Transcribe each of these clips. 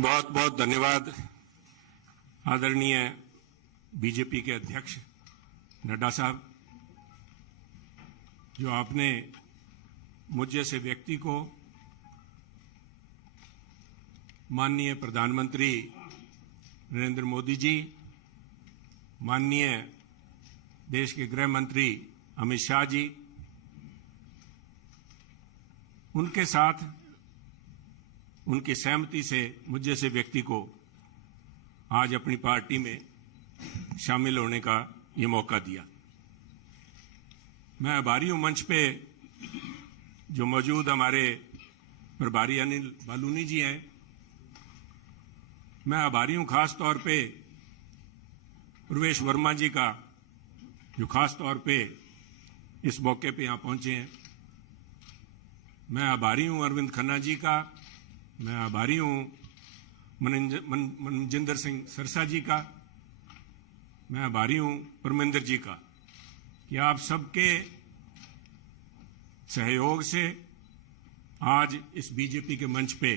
बहुत बहुत धन्यवाद आदरणीय बीजेपी के अध्यक्ष नड्डा साहब, जो आपने मुझ जैसे व्यक्ति को माननीय प्रधानमंत्री नरेंद्र मोदी जी, माननीय देश के गृह मंत्री अमित शाह जी, उनके साथ उनकी सहमति से मुझ जैसे व्यक्ति को आज अपनी पार्टी में शामिल होने का ये मौका दिया। मैं आभारी हूं मंच पे जो मौजूद हमारे प्रभारी अनिल बालूनी जी हैं। मैं आभारी हूं खास तौर पे प्रवेश वर्मा जी का, जो खास तौर पे इस मौके पे यहां पहुंचे हैं। मैं आभारी हूं अरविंद खन्ना जी का, मैं आभारी हूं मनजिंदर सिंह सरसा जी का, मैं आभारी हूं परमिंदर जी का कि आप सबके सहयोग से आज इस बीजेपी के मंच पे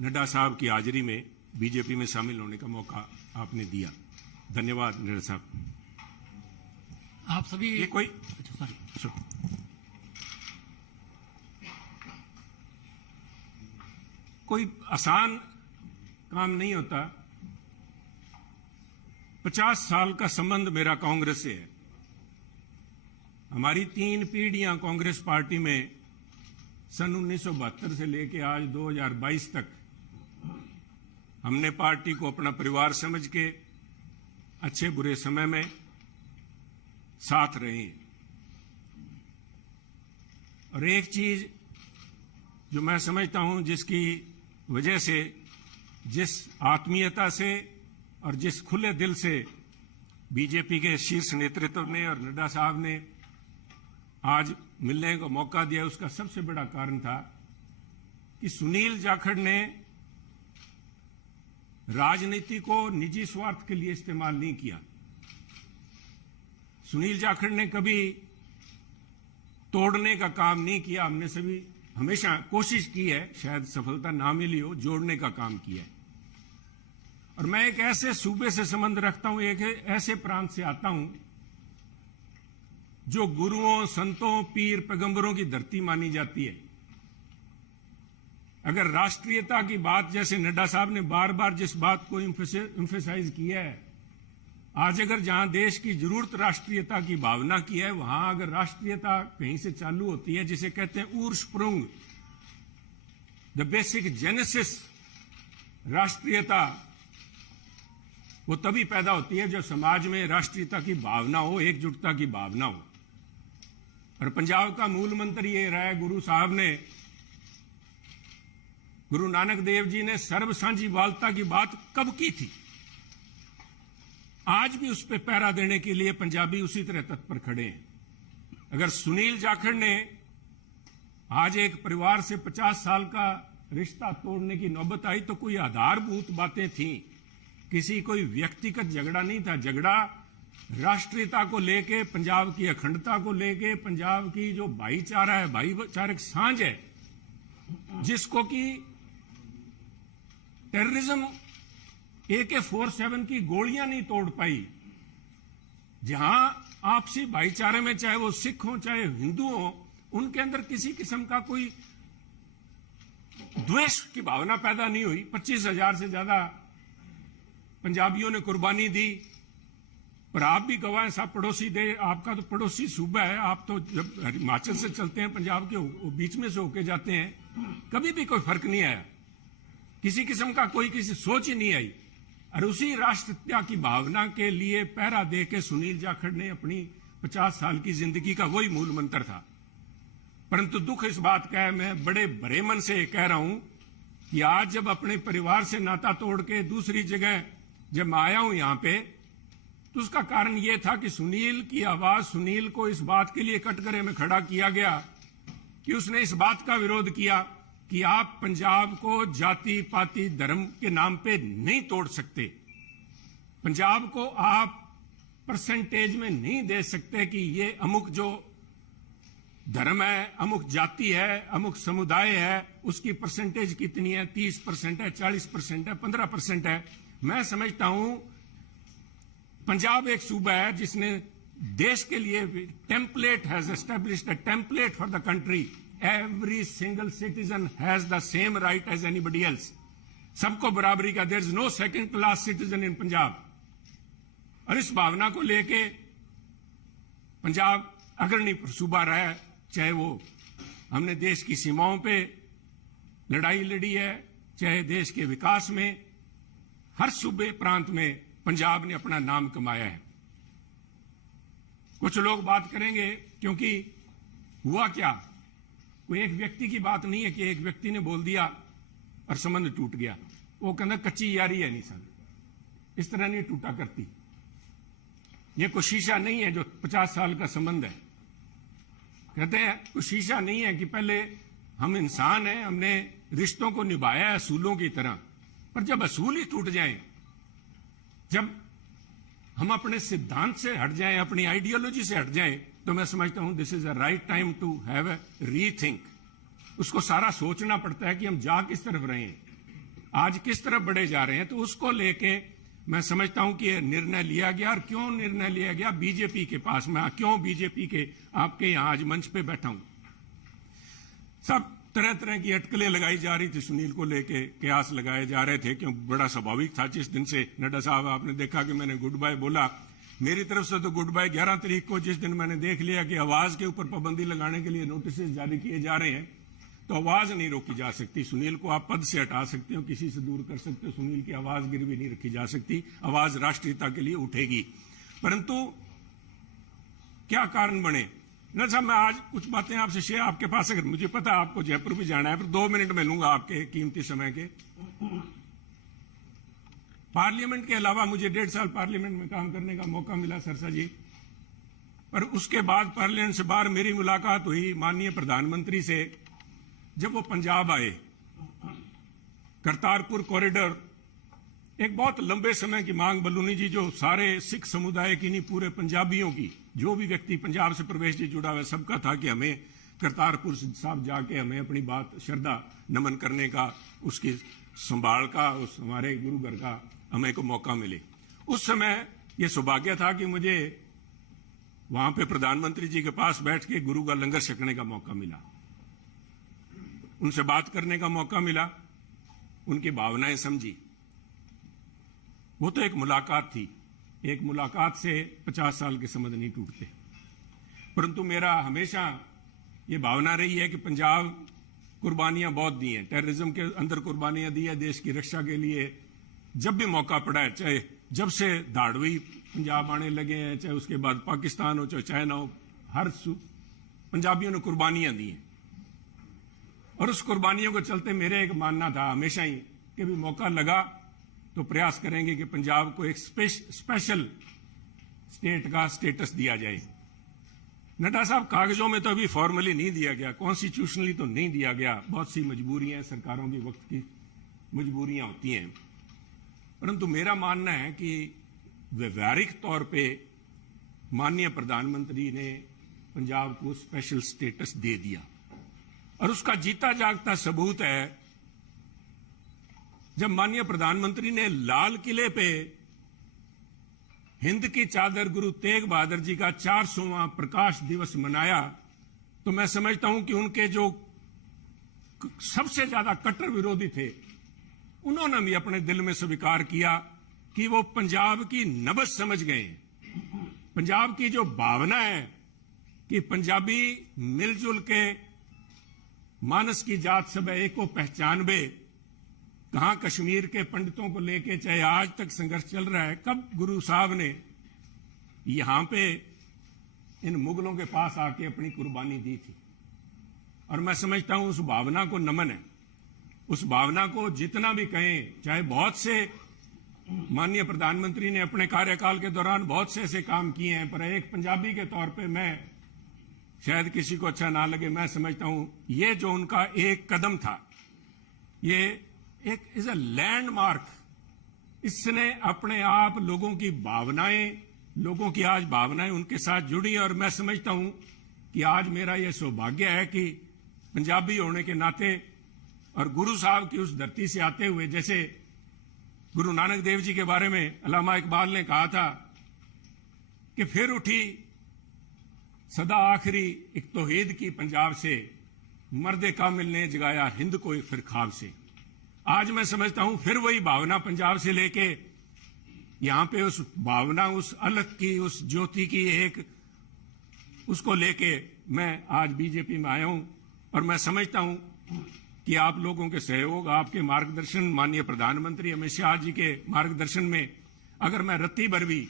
नड्डा साहब की हाजिरी में बीजेपी में शामिल होने का मौका आपने दिया। धन्यवाद नड्डा साहब। आप सभी ये कोई आसान काम नहीं होता। 50 साल का संबंध मेरा कांग्रेस से है। हमारी 3 पीढ़ियां कांग्रेस पार्टी में सन 1972 से लेकर आज 2022 तक हमने पार्टी को अपना परिवार समझ के अच्छे बुरे समय में साथ रहे हैं। और एक चीज जो मैं समझता हूं, जिसकी वजह से, जिस आत्मीयता से और जिस खुले दिल से बीजेपी के शीर्ष नेतृत्व ने और नड्डा साहब ने आज मिलने का मौका दिया, उसका सबसे बड़ा कारण था कि सुनील जाखड़ ने राजनीति को निजी स्वार्थ के लिए इस्तेमाल नहीं किया। सुनील जाखड़ ने कभी तोड़ने का काम नहीं किया। हमने सभी हमेशा कोशिश की है, शायद सफलता ना मिली हो, जोड़ने का काम किया है। और मैं एक ऐसे सूबे से संबंध रखता हूं, एक ऐसे प्रांत से आता हूं जो गुरुओं, संतों, पीर, पैगंबरों की धरती मानी जाती है। अगर राष्ट्रीयता की बात, जैसे नड्डा साहब ने बार बार जिस बात को एम्फेसाइज किया है, आज अगर जहां देश की जरूरत राष्ट्रीयता की भावना की है, वहां अगर राष्ट्रीयता कहीं से चालू होती है, जिसे कहते हैं उर्स्प्रुंग, द बेसिक जेनेसिस राष्ट्रीयता, वो तभी पैदा होती है जब समाज में राष्ट्रीयता की भावना हो, एकजुटता की भावना हो। और पंजाब का मूल मंत्र ये रहा है, गुरु नानक देव जी ने सर्व साझीवालता की बात कब की थी। आज भी उस पर पहरा देने के लिए पंजाबी उसी तरह तत्पर खड़े हैं। अगर सुनील जाखड़ ने आज एक परिवार से 50 साल का रिश्ता तोड़ने की नौबत आई तो कोई आधारभूत बातें थीं, किसी कोई व्यक्तिगत झगड़ा नहीं था। झगड़ा राष्ट्रीयता को लेके, पंजाब की अखंडता को लेके, पंजाब की जो भाईचारा है, भाईचारक सांझ है, जिसको कि टेररिज्म AK-47 की गोलियां नहीं तोड़ पाई। जहां आपसी भाईचारे में, चाहे वो सिख हो चाहे हिंदू हो, उनके अंदर किसी किस्म का कोई द्वेष की भावना पैदा नहीं हुई। 25,000 से ज्यादा पंजाबियों ने कुर्बानी दी। पर आप भी गवाह हैं, साहब पड़ोसी दे, आपका तो पड़ोसी सूबा है। आप तो जब हिमाचल से चलते हैं, पंजाब के बीच में से होके जाते हैं, कभी भी कोई फर्क नहीं आया। किसी किस्म का कोई किसी सोच ही नहीं आई। और उसी राष्ट्रीयता की भावना के लिए पहरा दे के सुनील जाखड़ ने अपनी 50 साल की जिंदगी का वही मूल मंत्र था। परंतु दुख इस बात का है, मैं बड़े भरे मन से कह रहा हूं कि आज जब अपने परिवार से नाता तोड़ के दूसरी जगह जब मैं आया हूं यहां पे, तो उसका कारण यह था कि सुनील की आवाज, सुनील को इस बात के लिए कटघरे में खड़ा किया गया कि उसने इस बात का विरोध किया कि आप पंजाब को जाति पाति धर्म के नाम पे नहीं तोड़ सकते। पंजाब को आप परसेंटेज में नहीं दे सकते कि ये अमुक जो धर्म है, अमुक जाति है, अमुक समुदाय है, उसकी परसेंटेज कितनी है, 30% है, 40% है, 15% है। मैं समझता हूं पंजाब एक सूबा है जिसने देश के लिए template has established a template for the country. Every single citizen has the same right as anybody else. सबको बराबरी का, there is no second class citizen in Punjab. और इस भावना को लेके पंजाब अग्रणी सूबा रहा है, चाहे वो हमने देश की सीमाओं पे लड़ाई लड़ी है, चाहे देश के विकास में, हर सूबे प्रांत में पंजाब ने अपना नाम कमाया है। कुछ लोग बात करेंगे क्योंकि हुआ क्या, कोई एक व्यक्ति की बात नहीं है कि एक व्यक्ति ने बोल दिया और संबंध टूट गया। वो कहना कच्ची यारी है, नहीं सन इस तरह नहीं टूटा करती। ये कोई शीशा नहीं है जो 50 साल का संबंध है। कहते हैं कोई शीशा नहीं है कि पहले हम इंसान हैं, हमने रिश्तों को निभाया है असूलों की तरह, पर जब असूल ही टूट जाएं, जब हम अपने सिद्धांत से हट जाएं, अपनी आइडियोलॉजी से हट जाएं, तो मैं समझता हूं this is a right time to have a rethink. उसको सारा सोचना पड़ता है कि हम जा किस तरफ रहे हैं, आज किस तरफ बढ़े जा रहे हैं। तो उसको लेके मैं समझता हूं कि यह निर्णय लिया गया। और क्यों निर्णय लिया गया, बीजेपी के पास, मैं क्यों बीजेपी के आपके यहां आज मंच पे बैठा हूं। सब तरह तरह की अटकलें लगाई जा रही थी सुनील को लेके, कयास लगाए जा रहे थे, क्यों बड़ा स्वाभाविक था। जिस दिन से नड्डा साहब आपने देखा कि मैंने गुड बाय बोला, मेरी तरफ से तो गुड बाय 11 तारीख को, जिस दिन मैंने देख लिया कि आवाज के ऊपर पाबंदी लगाने के लिए नोटिस जारी किए जा रहे हैं, तो आवाज नहीं रोकी जा सकती। सुनील को आप पद से हटा सकते हो, किसी से दूर कर सकते हो, सुनील की आवाज गिरवी नहीं रखी जा सकती। आवाज राष्ट्रीयता के लिए उठेगी। परंतु क्या कारण बने न साहब, मैं आज कुछ बातें आपसे शेयर, आपके पास अगर मुझे पता है आपको जयपुर भी जाना है, फिर 2 मिनट में लूंगा आपके कीमती समय के। पार्लियामेंट के अलावा मुझे 1.5 साल पार्लियामेंट में काम करने का मौका मिला सरसा जी। पर उसके बाद पार्लियामेंट से बाहर मेरी मुलाकात हुई माननीय प्रधानमंत्री से, जब वो पंजाब आए। करतारपुर कॉरिडोर एक बहुत लंबे समय की मांग, बलूनी जी, जो सारे सिख समुदाय की नहीं, पूरे पंजाबियों की, जो भी व्यक्ति पंजाब से प्रवेश जी जुड़ा हुआ है, सबका था कि हमें करतारपुर साहब जाके हमें अपनी बात श्रद्धा नमन करने का, उसकी संभाल का, उस हमारे गुरु घर का हमें को मौका मिले। उस समय यह सौभाग्य था कि मुझे वहां पे प्रधानमंत्री जी के पास बैठ के गुरु का लंगर छकने का मौका मिला, उनसे बात करने का मौका मिला, उनकी भावनाएं समझी। वो तो एक मुलाकात थी, एक मुलाकात से 50 साल के संबंध नहीं टूटते। परंतु मेरा हमेशा ये भावना रही है कि पंजाब कुर्बानियां बहुत दी हैं, टेररिज्म के अंदर कुर्बानियां दी है देश की रक्षा के लिए। जब भी मौका पड़ा है, चाहे जब से धाड़वी पंजाब आने लगे हैं, चाहे उसके बाद पाकिस्तान हो, चाहे चाइना हो, हर पंजाबियों ने कुर्बानियां दी हैं। और उस कुर्बानियों को चलते मेरे एक मानना था हमेशा ही कि भी मौका लगा तो प्रयास करेंगे कि पंजाब को एक स्पेशल स्टेट का स्टेटस दिया जाए। नड्डा साहब, कागजों में तो अभी फॉर्मली नहीं दिया गया, कॉन्स्टिट्यूशनली तो नहीं दिया गया, बहुत सी मजबूरियां, सरकारों की वक्त की मजबूरियां होती हैं। परंतु मेरा मानना है कि व्यवहारिक तौर पे माननीय प्रधानमंत्री ने पंजाब को स्पेशल स्टेटस दे दिया। और उसका जीता जागता सबूत है जब माननीय प्रधानमंत्री ने लाल किले पे हिंद की चादर गुरु तेग बहादुर जी का 400वां प्रकाश दिवस मनाया, तो मैं समझता हूं कि उनके जो सबसे ज्यादा कट्टर विरोधी थे, उन्होंने भी अपने दिल में स्वीकार किया कि वो पंजाब की नब्ज समझ गए। पंजाब की जो भावना है कि पंजाबी मिलजुल के मानस की जात सब एक को पहचान बे, कहां कश्मीर के पंडितों को लेके चाहे आज तक संघर्ष चल रहा है, कब गुरु साहब ने यहां पे इन मुगलों के पास आके अपनी कुर्बानी दी थी। और मैं समझता हूं उस भावना को नमन है, उस भावना को जितना भी कहें, चाहे बहुत से माननीय प्रधानमंत्री ने अपने कार्यकाल के दौरान बहुत से ऐसे काम किए हैं, पर एक पंजाबी के तौर पे मैं, शायद किसी को अच्छा ना लगे, मैं समझता हूं ये जो उनका एक कदम था, ये एक इज अ लैंडमार्क। इसने अपने आप लोगों की भावनाएं, लोगों की आज भावनाएं उनके साथ जुड़ी। और मैं समझता हूं कि आज मेरा यह सौभाग्य है कि पंजाबी होने के नाते और गुरु साहब की उस धरती से आते हुए, जैसे गुरु नानक देव जी के बारे में अल्लामा इकबाल ने कहा था कि फिर उठी सदा आखिरी एक तौहीद की पंजाब से, मर्दे कामिल ने जगाया हिंद को एक फिर ख्वाब से। आज मैं समझता हूं फिर वही भावना पंजाब से लेके यहां पे उस भावना, उस अलग की, उस ज्योति की एक उसको लेके मैं आज बीजेपी में आया हूं। और मैं समझता हूं कि आप लोगों के सहयोग, आपके मार्गदर्शन, माननीय प्रधानमंत्री अमित शाह जी के मार्गदर्शन में अगर मैं रत्ती भर भी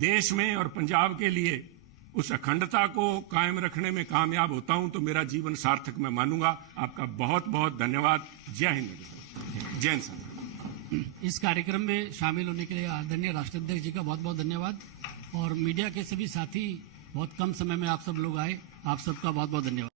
देश में और पंजाब के लिए उस अखंडता को कायम रखने में कामयाब होता हूं तो मेरा जीवन सार्थक मैं मानूंगा। आपका बहुत बहुत धन्यवाद। जय हिंद, जय हिंद साहब। इस कार्यक्रम में शामिल होने के लिए आदरणीय राष्ट्राध्यक्ष जी का बहुत बहुत धन्यवाद। और मीडिया के सभी साथी, बहुत कम समय में आप सब लोग आए, आप सबका बहुत बहुत धन्यवाद।